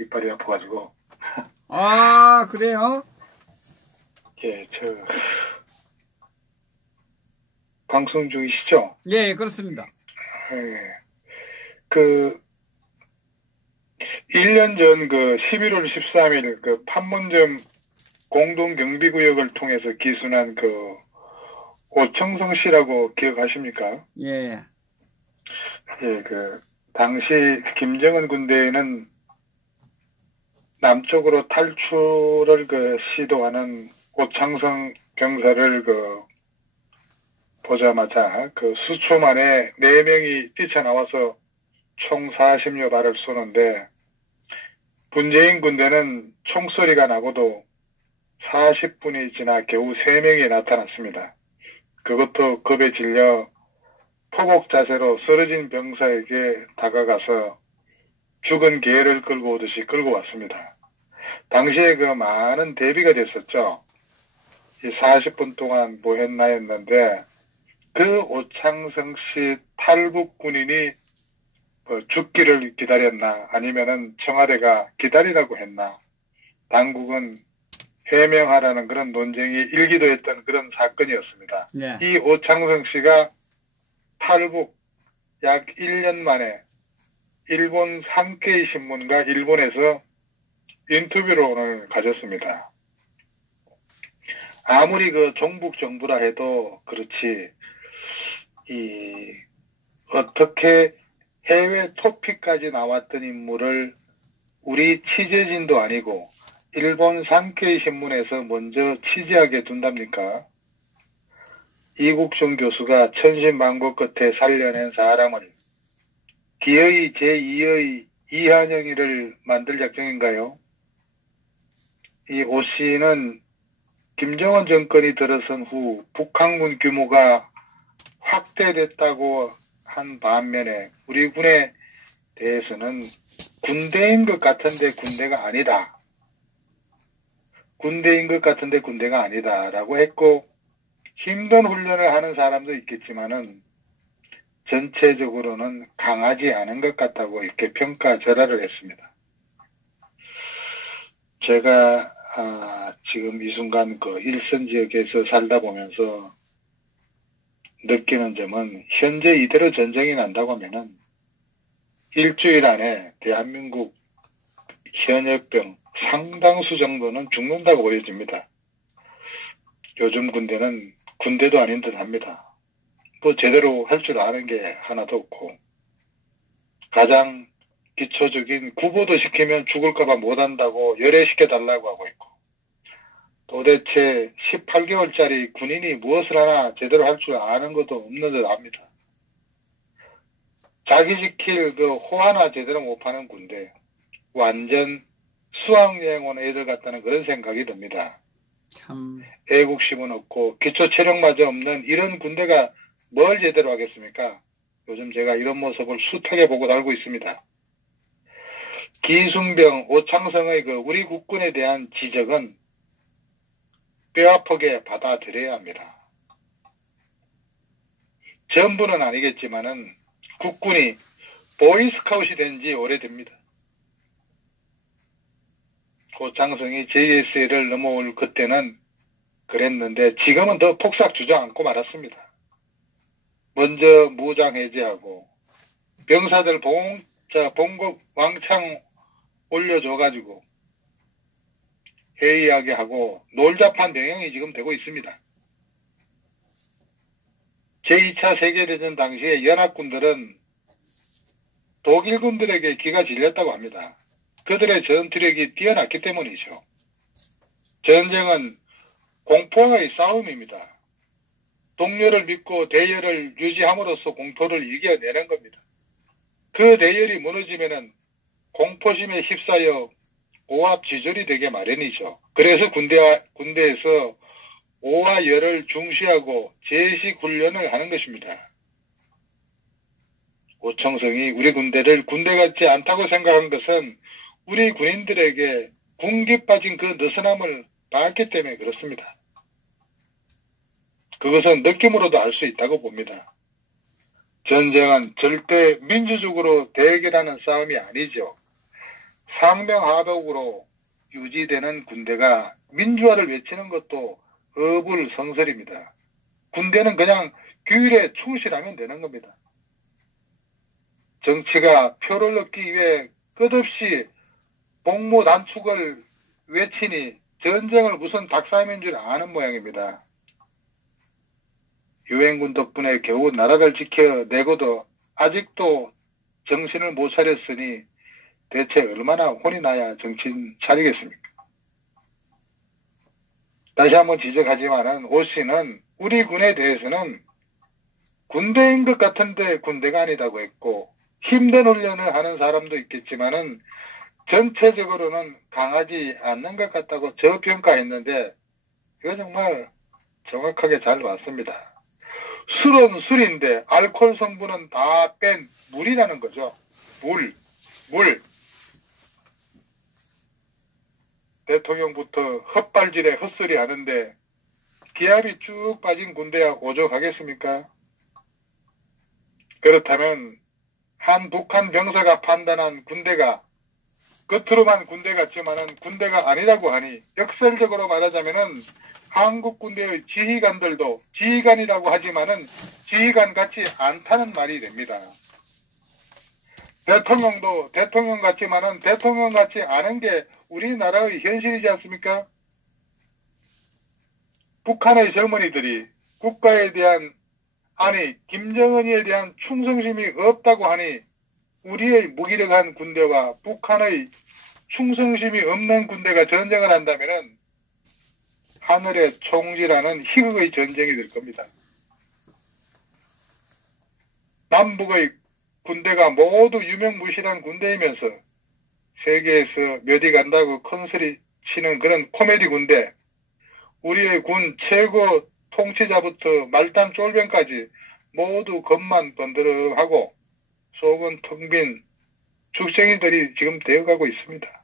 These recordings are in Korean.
이빨이 아파가지고. 아, 그래요? 예, 방송 중이시죠? 예, 그렇습니다. 예. 1년 전 11월 13일 판문점 공동경비구역을 통해서 기순한 오청성 씨라고 기억하십니까? 예. 예, 당시 김정은 군대에는 남쪽으로 탈출을 시도하는 오창성 병사를 보자마자 수초 만에 4명이 뛰쳐나와서 총 40여 발을 쏘는데 문재인 군대는 총소리가 나고도 40분이 지나 겨우 3명이 나타났습니다. 그것도 겁에 질려 포복 자세로 쓰러진 병사에게 다가가서 죽은 개를 끌고 오듯이 끌고 왔습니다. 당시에 많은 대비가 됐었죠. 이 40분 동안 뭐 했나 했는데 오창성 씨 탈북 군인이 죽기를 기다렸나 아니면은 청와대가 기다리라고 했나 당국은 해명하라는 그런 논쟁이 일기도 했던 그런 사건이었습니다. 네. 이 오창성 씨가 탈북 약 1년 만에 일본 산케이 신문과 일본에서 인터뷰를 오늘 가졌습니다. 아무리 종북 정부라 해도 그렇지 어떻게 해외 토픽까지 나왔던 인물을 우리 취재진도 아니고 일본 산케이 신문에서 먼저 취재하게 둔답니까? 이국종 교수가 천신만고 끝에 살려낸 사람을 기어이 제2의 이한영이를 만들 작정인가요? 이 오 씨는 김정은 정권이 들어선 후 북한군 규모가 확대됐다고 한 반면에 우리 군에 대해서는 군대인 것 같은데 군대가 아니다. 군대인 것 같은데 군대가 아니다라고 했고 힘든 훈련을 하는 사람도 있겠지만은 전체적으로는 강하지 않은 것 같다고 이렇게 평가절하를 했습니다. 제가 지금 이 순간 일선 지역에서 살다 보면서 느끼는 점은 현재 이대로 전쟁이 난다고 하면은 일주일 안에 대한민국 현역병 상당수 정도는 죽는다고 보여집니다. 요즘 군대는 군대도 아닌 듯 합니다. 뭐 제대로 할 줄 아는 게 하나도 없고 가장 기초적인 구보도 시키면 죽을까봐 못한다고 열애시켜달라고 하고 있고 도대체 18개월짜리 군인이 무엇을 하나 제대로 할 줄 아는 것도 없는 듯 합니다. 자기 지킬 호 하나 제대로 못 파는 군대 완전 수학여행 온 애들 같다는 그런 생각이 듭니다. 참 애국심은 없고 기초체력마저 없는 이런 군대가 뭘 제대로 하겠습니까? 요즘 제가 이런 모습을 숱하게 보고 달고 있습니다. 기순병, 오창성의 우리 국군에 대한 지적은 뼈아프게 받아들여야 합니다. 전부는 아니겠지만은 국군이 보이스카웃이 된 지 오래됩니다. 오창성이 JSA를 넘어올 그때는 그랬는데 지금은 더 폭삭 주저앉고 말았습니다. 먼저 무장 해제하고 병사들 봉급 왕창 올려줘가지고 회의하게 하고 놀자판 병행이 지금 되고 있습니다. 제2차 세계대전 당시에 연합군들은 독일군들에게 기가 질렸다고 합니다. 그들의 전투력이 뛰어났기 때문이죠. 전쟁은 공포와의 싸움입니다. 동료를 믿고 대열을 유지함으로써 공포를 이겨내는 겁니다. 그 대열이 무너지면은 공포심에 휩싸여 오합지졸이 되게 마련이죠. 그래서 군대에서 오와 열을 중시하고 제식 훈련을 하는 것입니다. 오청성이 우리 군대를 군대 같지 않다고 생각한 것은 우리 군인들에게 군기 빠진 그 느슨함을 봤기 때문에 그렇습니다. 그것은 느낌으로도 알 수 있다고 봅니다. 전쟁은 절대 민주적으로 대결하는 싸움이 아니죠. 상명하복으로 유지되는 군대가 민주화를 외치는 것도 어불성설입니다. 군대는 그냥 규율에 충실하면 되는 겁니다. 정치가 표를 얻기 위해 끝없이 복무 단축을 외치니 전쟁을 무슨 닭싸움인 줄 아는 모양입니다. 유엔군 덕분에 겨우 나라를 지켜내고도 아직도 정신을 못 차렸으니 대체 얼마나 혼이 나야 정신 차리겠습니까? 다시 한번 지적하지만은 오 씨는 우리 군에 대해서는 군대인 것 같은데 군대가 아니다고 했고, 힘든 훈련을 하는 사람도 있겠지만은 전체적으로는 강하지 않는 것 같다고 저평가했는데, 이거 정말 정확하게 잘 봤습니다. 술은 술인데 알코올 성분은 다 뺀 물이라는 거죠. 물. 대통령부터 헛발질에 헛소리 하는데 기압이 쭉 빠진 군대야 오죽하겠습니까? 그렇다면 한 북한 병사가 판단한 군대가 겉으로만 군대 같지만은 군대가 아니라고 하니, 역설적으로 말하자면은 한국 군대의 지휘관들도 지휘관이라고 하지만은 지휘관 같지 않다는 말이 됩니다. 대통령도 대통령 같지만은 대통령 같지 않은 게 우리나라의 현실이지 않습니까? 북한의 젊은이들이 국가에 대한, 아니 김정은이에 대한 충성심이 없다고 하니, 우리의 무기력한 군대와 북한의 충성심이 없는 군대가 전쟁을 한다면은 하늘의 총지라는 희극의 전쟁이 될 겁니다. 남북의 군대가 모두 유명무실한 군대이면서 세계에서 몇 위 간다고 큰소리 치는 그런 코미디 군대, 우리의 군 최고 통치자부터 말단 쫄병까지 모두 겉만 번드름하고 속은 텅 빈 죽생이들이 지금 되어가고 있습니다.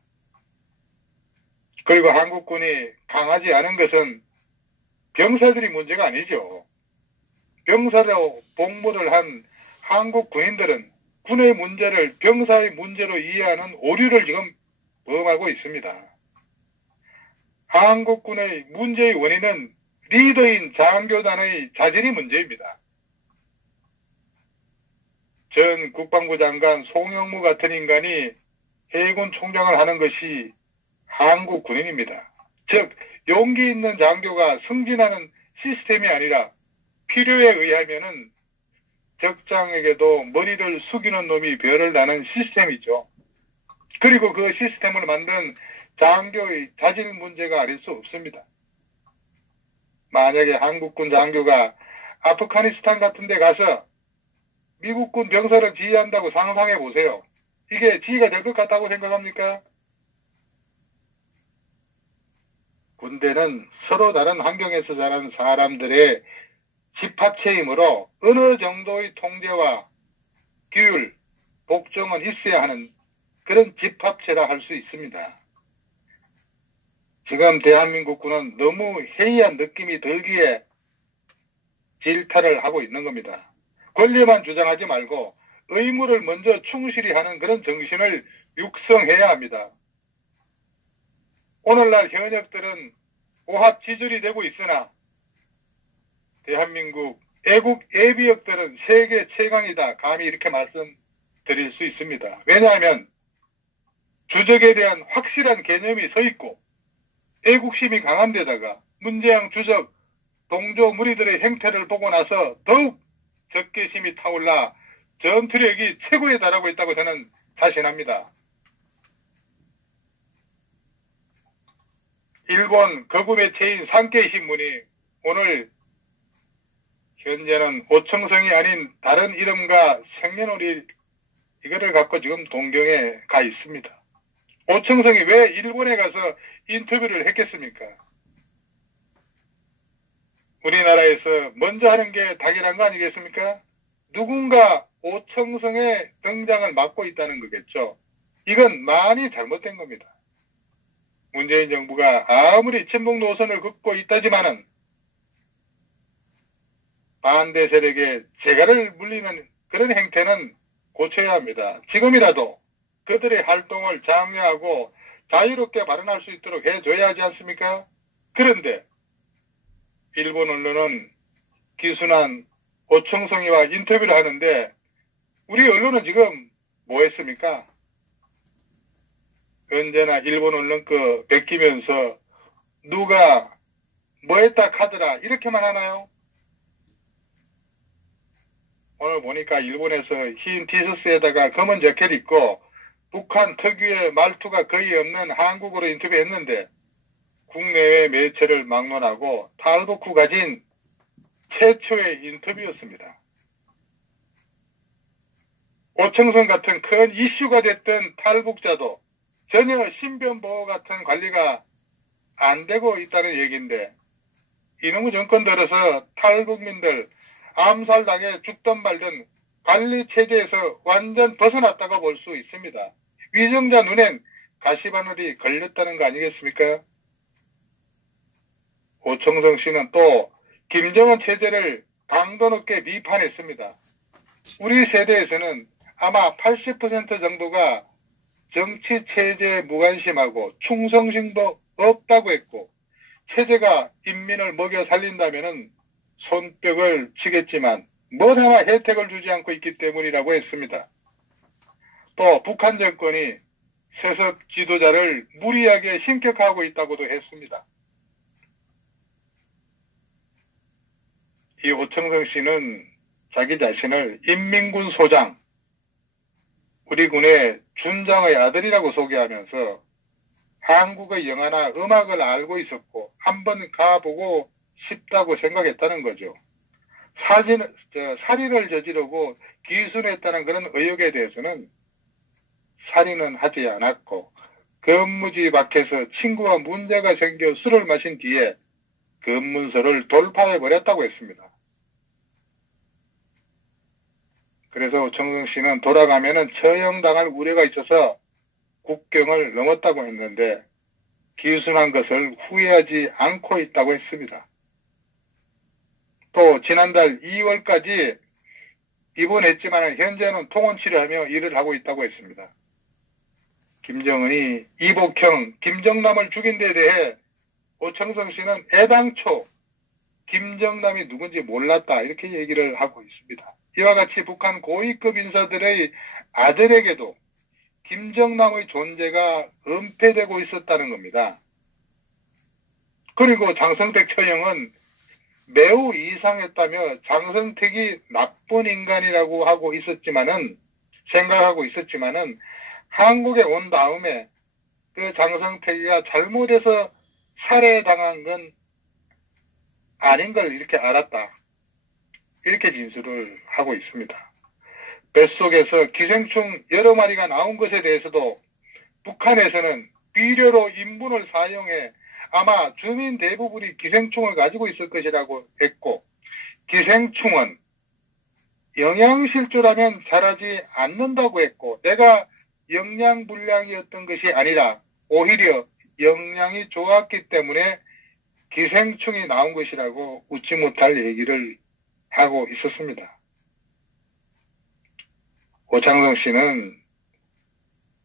그리고 한국군이 강하지 않은 것은 병사들이 문제가 아니죠. 병사로 복무를 한 한국 군인들은 군의 문제를 병사의 문제로 이해하는 오류를 지금 범하고 있습니다. 한국군의 문제의 원인은 리더인 장교단의 자질이 문제입니다. 전 국방부 장관 송영무 같은 인간이 해군 총장을 하는 것이 한국 군인입니다. 즉 용기 있는 장교가 승진하는 시스템이 아니라 필요에 의하면은 적장에게도 머리를 숙이는 놈이 별을 나는 시스템이죠. 그리고 그 시스템을 만든 장교의 자질 문제가 아닐 수 없습니다. 만약에 한국군 장교가 아프가니스탄 같은 데 가서 미국군 병사를 지휘한다고 상상해 보세요. 이게 지휘가 될 것 같다고 생각합니까? 군대는 서로 다른 환경에서 자란 사람들의 집합체이므로 어느 정도의 통제와 규율, 복종은 있어야 하는 그런 집합체라 할 수 있습니다. 지금 대한민국 군은 너무 해이한 느낌이 들기에 질타를 하고 있는 겁니다. 권리만 주장하지 말고 의무를 먼저 충실히 하는 그런 정신을 육성해야 합니다. 오늘날 현역들은 오합지졸이 되고 있으나 대한민국 애국 예비역들은 세계 최강이다, 감히 이렇게 말씀드릴 수 있습니다. 왜냐하면 주적에 대한 확실한 개념이 서 있고 애국심이 강한 데다가 문재양 주적 동조 무리들의 행태를 보고 나서 더욱 적개심이 타올라 전투력이 최고에 달하고 있다고 저는 자신합니다. 일본 거구 매체인 산케이 신문이 오늘 현재는 오청성이 아닌 다른 이름과 생년월일 이거를 갖고 지금 동경에 가 있습니다. 오청성이 왜 일본에 가서 인터뷰를 했겠습니까? 우리나라에서 먼저 하는 게 당연한 거 아니겠습니까? 누군가 오청성의 등장을 막고 있다는 거겠죠. 이건 많이 잘못된 겁니다. 문재인 정부가 아무리 친북 노선을 긋고 있다지만은 반대 세력에 재갈을 물리는 그런 행태는 고쳐야 합니다. 지금이라도 그들의 활동을 장려하고 자유롭게 발언할 수 있도록 해줘야 하지 않습니까? 그런데 일본 언론은 기순한 오청성이와 인터뷰를 하는데 우리 언론은 지금 뭐 했습니까? 언제나 일본 언론 베끼면서 누가 뭐 했다 카더라 이렇게만 하나요? 오늘 보니까 일본에서 흰 티셔츠에다가 검은 재킷 입고 북한 특유의 말투가 거의 없는 한국어로 인터뷰했는데 국내외 매체를 막론하고 탈북 후 가진 최초의 인터뷰였습니다. 오청성 같은 큰 이슈가 됐던 탈북자도 전혀 신변보호 같은 관리가 안 되고 있다는 얘기인데 이놈의 정권 들어서 탈북민들 암살당해 죽든 말든 관리체제에서 완전 벗어났다고 볼 수 있습니다. 위정자 눈엔 가시바늘이 걸렸다는 거 아니겠습니까? 오청성 씨는 또 김정은 체제를 강도 높게 비판했습니다. 우리 세대에서는 아마 80% 정도가 정치 체제에 무관심하고 충성심도 없다고 했고 체제가 인민을 먹여 살린다면은 손뼉을 치겠지만 뭐 하나 혜택을 주지 않고 있기 때문이라고 했습니다. 또 북한 정권이 세습 지도자를 무리하게 신격화하고 있다고도 했습니다. 이 오청성 씨는 자기 자신을 인민군 소장, 우리 군의 준장의 아들이라고 소개하면서 한국의 영화나 음악을 알고 있었고 한번 가보고 싶다고 생각했다는 거죠. 살인을 저지르고 기순했다는 그런 의혹에 대해서는 살인은 하지 않았고 검무지 밖에서 친구와 문제가 생겨 술을 마신 뒤에 검문소를 돌파해버렸다고 했습니다. 그래서 오청성 씨는 돌아가면은 처형당할 우려가 있어서 국경을 넘었다고 했는데 기순한 것을 후회하지 않고 있다고 했습니다. 또 지난달 2월까지 입원했지만 현재는 통원 치료하며 일을 하고 있다고 했습니다. 김정은이 이복형 김정남을 죽인 데 대해 오청성 씨는 애당초 김정남이 누군지 몰랐다 이렇게 얘기를 하고 있습니다. 이와 같이 북한 고위급 인사들의 아들에게도 김정남의 존재가 은폐되고 있었다는 겁니다. 그리고 장성택 처형은 매우 이상했다며 장성택이 나쁜 인간이라고 생각하고 있었지만은 한국에 온 다음에 그 장성택이가 잘못해서 살해당한 건 아닌 걸 이렇게 알았다. 이렇게 진술을 하고 있습니다. 뱃속에서 기생충 여러 마리가 나온 것에 대해서도 북한에서는 비료로 인분을 사용해 아마 주민 대부분이 기생충을 가지고 있을 것이라고 했고 기생충은 영양실조라면 자라지 않는다고 했고 내가 영양불량이었던 것이 아니라 오히려 영양이 좋았기 때문에 기생충이 나온 것이라고 웃지 못할 얘기를 하고 있었습니다. 오창성 씨는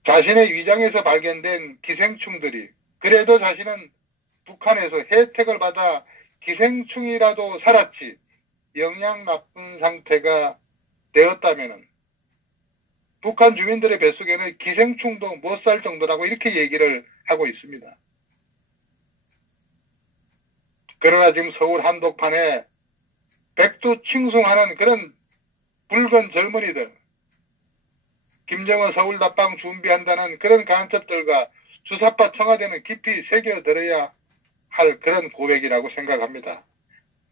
자신의 위장에서 발견된 기생충들이 그래도 자신은 북한에서 혜택을 받아 기생충이라도 살았지 영양 나쁜 상태가 되었다면 북한 주민들의 뱃속에는 기생충도 못 살 정도라고 이렇게 얘기를 하고 있습니다. 그러나 지금 서울 한복판에 백두칭송하는 그런 붉은 젊은이들, 김정은 서울 답방 준비한다는 그런 간첩들과 주사파 청와대는 깊이 새겨들어야 할 그런 고백이라고 생각합니다.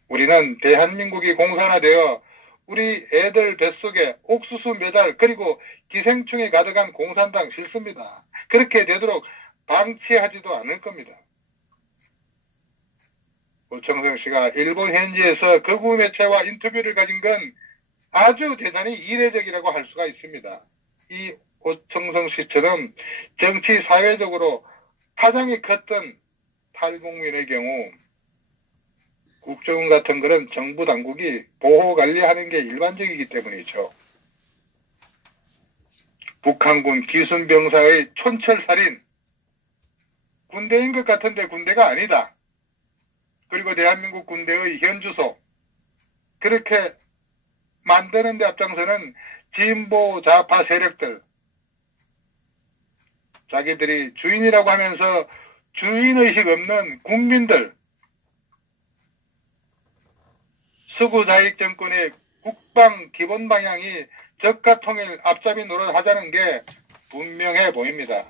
우리는 대한민국이 공산화되어 우리 애들 뱃속에 옥수수 메달 그리고 기생충이 가득한 공산당 싫습니다. 그렇게 되도록 방치하지도 않을 겁니다. 오청성 씨가 일본 현지에서 극우 매체와 인터뷰를 가진 건 아주 대단히 이례적이라고 할 수가 있습니다. 이 오청성 씨처럼 정치 사회적으로 파장이 컸던 탈북민의 경우 국정원 같은 그런 정부 당국이 보호 관리하는 게 일반적이기 때문이죠. 북한군 기순병사의 촌철살인, 군대인 것 같은데 군대가 아니다. 그리고 대한민국 군대의 현주소, 그렇게 만드는 데 앞장서는 진보 좌파 세력들, 자기들이 주인이라고 하면서 주인의식 없는 국민들, 서구자익 정권의 국방 기본 방향이 저가통일 앞잡이 노릇하자는 게 분명해 보입니다.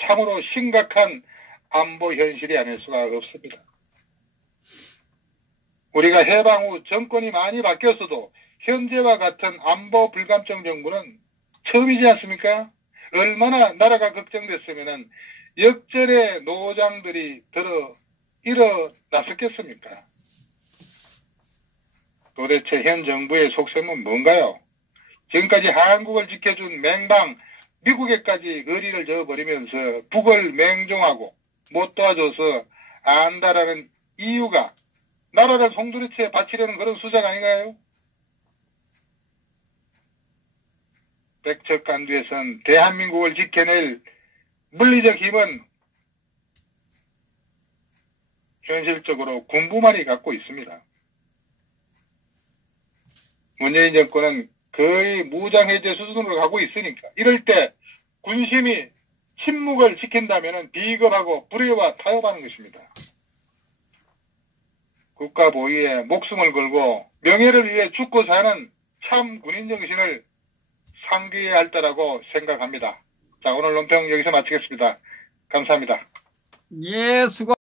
참으로 심각한 안보 현실이 아닐 수가 없습니다. 우리가 해방 후 정권이 많이 바뀌었어도 현재와 같은 안보 불감증 정부는 처음이지 않습니까? 얼마나 나라가 걱정됐으면 역전의 노장들이 일어났었겠습니까? 도대체 현 정부의 속셈은 뭔가요? 지금까지 한국을 지켜준 맹방 미국에까지 의리를 저어버리면서 북을 맹종하고 못 도와줘서 안다라는 이유가 나라를 송두리째 바치려는 그런 수작 아닌가요? 백척간두에선 대한민국을 지켜낼 물리적 힘은 현실적으로 군부만이 갖고 있습니다. 문재인 정권은 거의 무장해제 수준으로 가고 있으니까 이럴 때 군심이 침묵을 지킨다면 비겁하고 불의와 타협하는 것입니다. 국가 보위에 목숨을 걸고 명예를 위해 죽고 사는 참 군인 정신을 상기해야 할 때라고 생각합니다. 자, 오늘 논평 여기서 마치겠습니다. 감사합니다. 예, 수고.